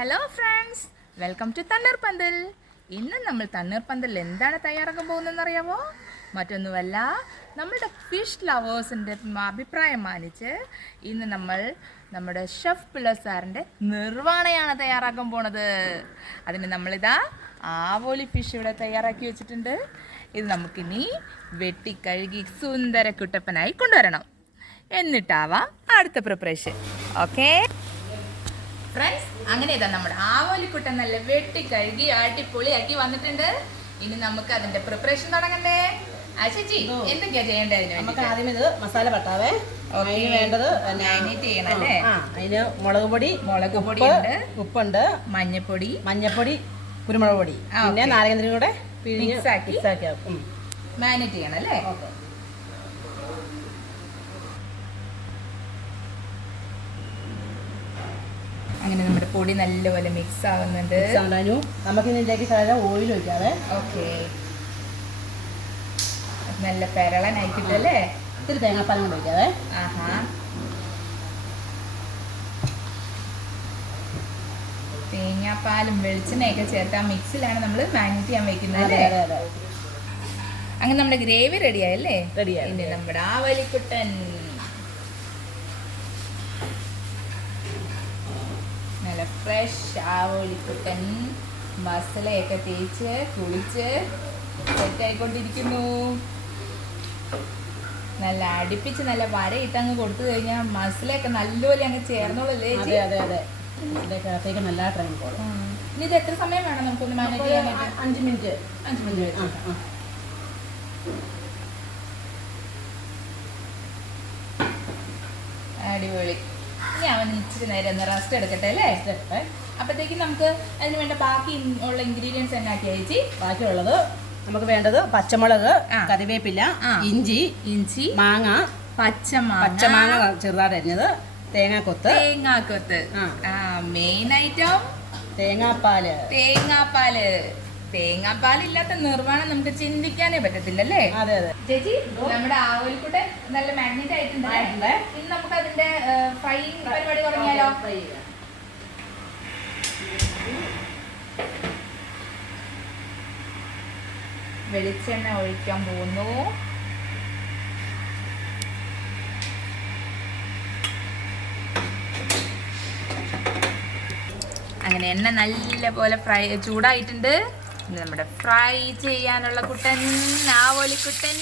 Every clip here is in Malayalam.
ഹലോ ഫ്രണ്ട്സ് വെൽക്കം ടു തണ്ണീർ പന്തൽ ഇന്ന് നമ്മൾ തണ്ണീർ പന്തൽ എന്താണ് തയ്യാറാക്കാൻ പോകുന്നതെന്ന് അറിയാമോ? മറ്റൊന്നുമല്ല നമ്മളുടെ ഫിഷ് ലവേഴ്സിന്റെ അഭിപ്രായം മാനിച്ച് ഇന്ന് നമ്മൾ നമ്മുടെ ഷെഫ് പിള്ള സാറിന്റെ നിർവാണയാണ് തയ്യാറാക്കാൻ പോണത്. അതിന് നമ്മളിതാ ആവോലി ഫിഷ് ഇവിടെ തയ്യാറാക്കി വെച്ചിട്ടുണ്ട്. ഇത് നമുക്കിനി വെട്ടിക്കഴുകി സുന്ദര കുട്ടപ്പനായി കൊണ്ടുവരണം. എന്നിട്ടാവാം അടുത്ത പ്രിപ്പറേഷൻ ഓക്കേ ഫ്രണ്ട്സ് അങ്ങനെ ഇതാ നമ്മുടെ ആവോലിക്കുട്ടൻ നല്ല വെട്ടി കഴുകി അടിപൊളിയാക്കി വന്നിട്ടുണ്ട്. ഇനി നമുക്ക് അതിന്റെ പ്രിപ്പറേഷൻ തുടങ്ങണ്ടേ? ചേച്ചി എന്തൊക്കെയാ ചെയ്യേണ്ടത് അതിന് നമുക്ക് ആദ്യം ഇത് മസാല പട്ടാവേ. അതിന് വേണ്ടത് അതിന് മുളക് പൊടി മുളക് പൊടി ഉപ്പുണ്ട്. മഞ്ഞപ്പൊടി. മഞ്ഞപ്പൊടി കുരുമുളക് പൊടി. പിന്നെ. നാരകത്തിനും കൂടെ പിഴിഞ്ഞ്. മാനേറ്റ് ചെയ്യണം അല്ലേ Okay. അങ്ങനെ നമ്മുടെ പൊടി നല്ലപോലെ മിക്സ് ആവുന്നുണ്ട്. നമുക്ക് ഇതിലേക്ക് സാധാരണ ഓയിൽ ഒഴിക്കാതെ ഓക്കെ നല്ല പെരളനായിക്കിട്ടല്ലേ ഇത്തിരി തേങ്ങാപ്പാലം കൂടെ ഒഴിക്കാതെ ആഹാ. തേങ്ങാപ്പാലും വെളിച്ചെണ്ണയൊക്കെ ചേർത്ത് ആ മിക്സിലാണ് നമ്മൾ മാഗ്നറ്റ് ചെയ്യാൻ വെക്കുന്നത് അങ്ങനെ നമ്മുടെ ഗ്രേവി റെഡിയായല്ലേ റെഡിയായി നമ്മുടെ ആ ആവലിക്കുട്ടൻ നല്ല ഫ്രഷ് ആവലിക്കുട്ടൻ മസാലയൊക്കെ തേച്ച് കുളിച്ച് സെറ്റായിക്കൊണ്ടിരിക്കുന്നു നല്ല അടുപ്പിച്ച് നല്ല വരയിട്ട് അങ്ങ് കൊടുത്തു കഴിഞ്ഞാൽ മസാലയൊക്കെ നല്ലപോലെ അങ്ങ് ചേർന്നോളല്ലേ അതെ അതെ അതെ. ഇതിലേക്ക് നല്ല ട്രെയിൻ പോകും ഇനി ഇത് എത്ര സമയം വേണം നമുക്കൊന്ന് മാനേജ് ചെയ്യാൻ അഞ്ച് മിനിറ്റ്. അഞ്ച് മിനിറ്റ് ആ, വെച്ച് ആ. അടിപൊളി ഇനി ഇച്ചിരി നേരം ഒന്ന് റെസ്റ്റ് എടുക്കട്ടെ അല്ലേ? അപ്പോഴത്തേക്കും നമുക്ക് അതിന് വേണ്ട ബാക്കി ഉള്ള ഇൻഗ്രീഡിയൻസ് എന്നാ ചേച്ചി ബാക്കിയുള്ളത് നമുക്ക് വേണ്ടത് പച്ചമുളക്. കറിവേപ്പില ഇഞ്ചി ഇഞ്ചി മാങ്ങ പച്ചമാങ്ങ. പച്ചമാങ്ങ ചെറുതായിട്ട് അരിഞ്ഞത് തേങ്ങാക്കൊത്ത്. തേങ്ങാക്കൊത്ത്. മെയിൻ ഐറ്റം തേങ്ങാപ്പാൽ. തേങ്ങാപ്പാൽ. തേങ്ങാപ്പാൽ ഇല്ലാത്ത നിർവാണം നമുക്ക് ചിന്തിക്കാനേ പറ്റത്തില്ല അല്ലേ അതെ അതെ. ചേച്ചി നമ്മുടെ ആവലിക്കുട്ടെ നല്ല മാഗ്നറ്റ് ആയിട്ടുണ്ടായിട്ടുണ്ട് ഇന്ന് ഇനി നമുക്ക് അതിന്റെ ഫ്രൈ പരിപാടി തുടങ്ങിയാലോ. വെളിച്ചെണ്ണ ഒഴിക്കാൻ പോകുന്നു. അങ്ങനെ എണ്ണ നല്ല പോലെ ഫ്രൈ ചൂടായിട്ടുണ്ട്. നമ്മുടെ ഫ്രൈ ചെയ്യാനുള്ള കുട്ടൻ ആവോലി കുട്ടൻ.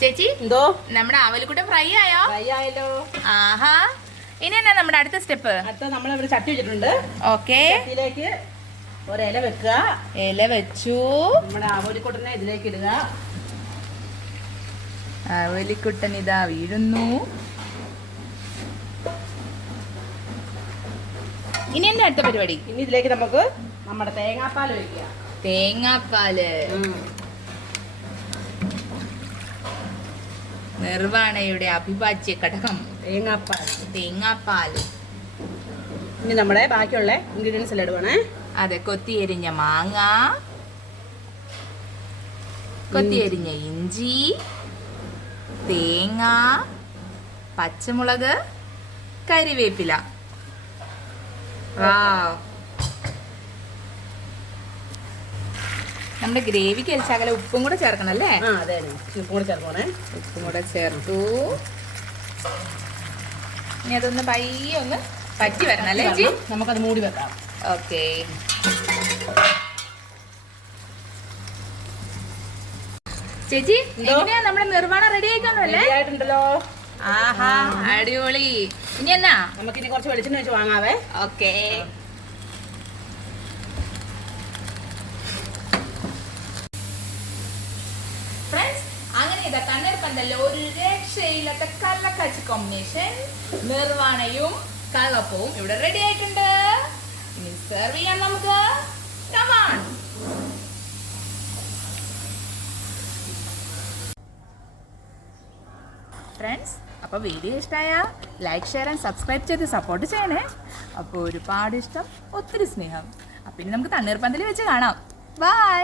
ചേച്ചി എന്തോ? നമ്മുടെ ആവലിക്കുട്ടൻ ഫ്രൈ ആയോ? ഫ്രൈ ആയല്ലോ. ആഹാ. ഇനി എന്നാ നമ്മുടെ അടുത്ത സ്റ്റെപ്പ് അടുത്ത നമ്മൾ ഇവിടെ ചട്ടി വെച്ചിട്ടുണ്ട്. ഓക്കെ ഒരു ഇല വെക്കുക. ഇല വെച്ചു. നമ്മുടെ ആവോലിക്കുട്ടനെ ഇതിലേക്ക് ഇടുക. ആവലിക്കുട്ടൻ ഇതാ വീഴുന്നു. ഇനി എന്റെ അടുത്ത പരിപാടി? ഇനി ഇതിലേക്ക് നമുക്ക് നമ്മുടെ തേങ്ങാപ്പാൽ ഒഴിക്കുക. തേങ്ങാപ്പാൽ. നിർവാണയുടെ അഭിഭാജ്യ ഘടകം. തേങ്ങാപ്പാൽ. തേങ്ങാപ്പാൽ. ഇനി നമ്മുടെ ബാക്കിയുള്ള ഇൻഗ്രീഡിയൻസ് എല്ലാം ഇടുവാണേ. അതെ കൊത്തിയരിഞ്ഞ മാങ്ങ. കൊത്തിയരിഞ്ഞ ഇഞ്ചി. തേങ്ങ. പച്ചമുളക്. കരിവേപ്പില. നമ്മുടെ ഗ്രേവിക്ക് അലച്ചാകല ഉപ്പും കൂടെ ചേർക്കണം അല്ലേ? ഉപ്പും കൂടി ചേർക്കണേ ഉപ്പും കൂടെ ചേർത്തു. ഇനി അതൊന്ന് പയ്യെ ഒന്ന് പറ്റി വരണം അല്ലേ ചേച്ചി? നമുക്കത് മൂടി വെക്കാം. ഓക്കെ. ചേച്ചി? എങ്ങനെയാ നമ്മുടെ നിർമ്മാണം റെഡി ആയിക്കാണല്ലേ ആയിട്ടുണ്ടല്ലോ. ആഹാ അടിപൊളി. ഇനി എന്നാ? നമുക്കിനി കുറച്ച് വെളിച്ചെണ്ണ വെച്ച് വാങ്ങാവേ. ഓക്കെ. ഫ്രണ്ട്സ് അങ്ങനെ ഇതാ കണ്ണീർ പന്തല്ല ഒരു രക്ഷയില്ലാത്ത കള്ളക്കാച്ചി കോമ്പിനേഷൻ നിർവാണയും കള്ളപ്പവും ഇവിടെ റെഡി ആയിട്ടുണ്ട്. ഇനി സെർവ് ചെയ്യാൻ നമുക്ക്. Come on. ഫ്രണ്ട്സ് അപ്പോൾ വീഡിയോ ഇഷ്ടമായ ലൈക്ക് ഷെയർ ആൻഡ് സബ്സ്ക്രൈബ് ചെയ്ത് സപ്പോർട്ട് ചെയ്യണേ. അപ്പോൾ ഒരുപാട് ഇഷ്ടം ഒത്തിരി സ്നേഹം. അപ്പം ഇനി നമുക്ക് തണ്ണീർപ്പന്തൽ വെച്ച് കാണാം. ബൈ